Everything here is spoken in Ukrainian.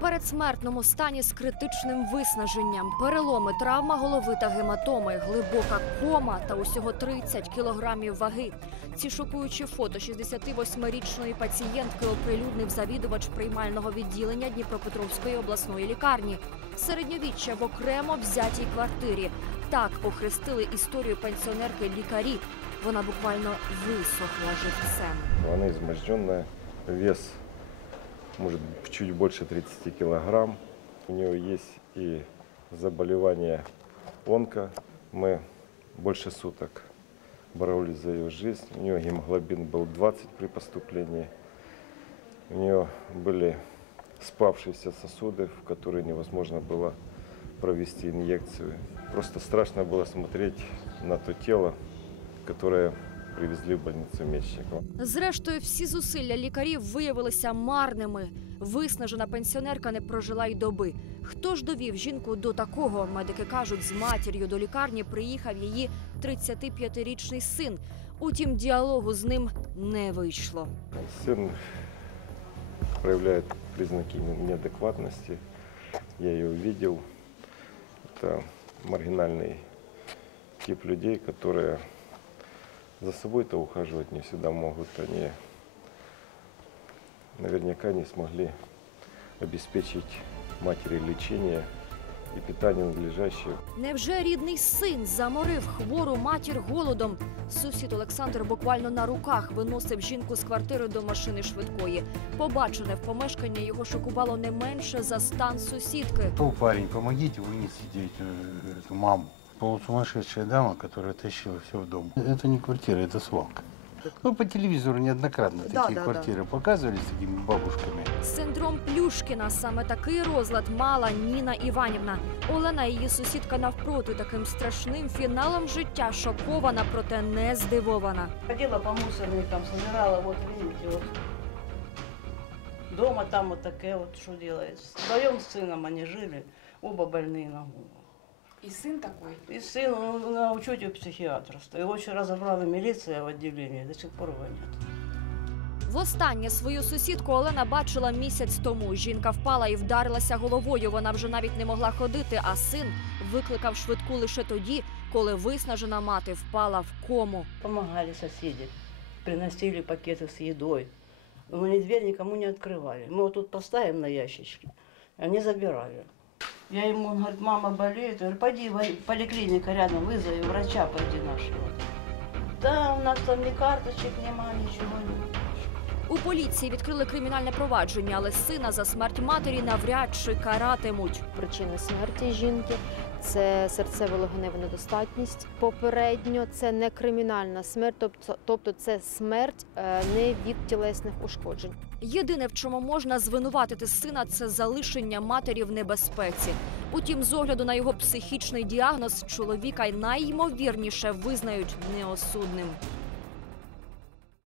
передсмертному стані з критичним виснаженням, переломи, травма голови та гематоми, глибока кома та усього 30 кілограмів ваги. Ці шокуючі фото 68-річної пацієнтки оприлюднив завідувач приймального відділення Дніпропетровської обласної лікарні. Середньовіччя в окремо взятій квартирі. Так охрестили історію пенсіонерки лікарі. Вона буквально висохла живцем. Она изможденная, вес может чуть больше 30 килограмм. У нее есть и заболевание онко. Мы больше суток боролись за ее жизнь. У нее гемоглобин был 20 при поступлении. У нее были спавшиеся сосуды, в которые невозможно было провести инъекцию. Просто страшно было смотреть на то тело, которое привезли в больницу Мечникова. Зрештою, всі зусилля лікарів виявилися марними. Виснажена пенсіонерка не прожила й доби. Хто ж довів жінку до такого? Медики кажуть, з матір'ю до лікарні приїхав її 35-річний син. Утім, діалогу з ним не вийшло. Сын проявляет признаки не- неадекватности. Я ее увидел. Это маргинальный тип людей, которые за собой-то ухаживать не всегда могут. Они наверняка не смогли обеспечить матери лечение и питание надлежащее. Невже рідний син заморив хвору матір голодом? Сусід Олександр буквально на руках виносив жінку з квартири до машини швидкої. Побачене в помешканні його шокувало не менше за стан сусідки. О, парень, помогите вынести деть, э, эту маму. Полусумасшедшая дама, которая тащила все в дом. Это не квартира, это свалка. Ну, по телевизору неоднократно Да, такие да, квартиры показывали с такими бабушками. Синдром Плюшкіна саме такий розлад мала Ніна Іванівна. Олена, її сусідка навпроти, таким страшним фіналом життя шокована, проте не здивована. Ходила по мусорникам, собирала, вот видите, вот. Дома там вот такая вот что делает. Вдвоем с сыном они жили, оба больные на голову. И сын такой. И сын он на учете у психиатра. стоит. Его вчера забрала милиция в отделение, до сих пор его нет. Востаннє свою сусідку Олена бачила місяць тому. Жінка впала і вдарилася головою. Вона вже навіть не могла ходити, а син викликав швидку лише тоді, коли виснажена мати впала в кому. Помогали соседи, приносили пакеты с едой. Но они дверь никому не открывали. Мы вот тут поставим на ящички, они забирали. Я ему, он говорит, мама болеет. Я говорю, пойди, поликлиника рядом, вызови врача, пойди нашего. Да, у нас там ни карточек, нема, ничего нет. У поліції відкрили кримінальне провадження, але сина за смерть матері навряд чи каратимуть. Причини смерті жінки це серцево-легенева недостатність. Попередньо це не кримінальна смерть, тобто, це смерть е, не від тілесних ушкоджень. Єдине, в чому можна звинуватити сина, це залишення матері в небезпеці. Утім, з огляду на його психічний діагноз, чоловіка й найймовірніше визнають неосудним.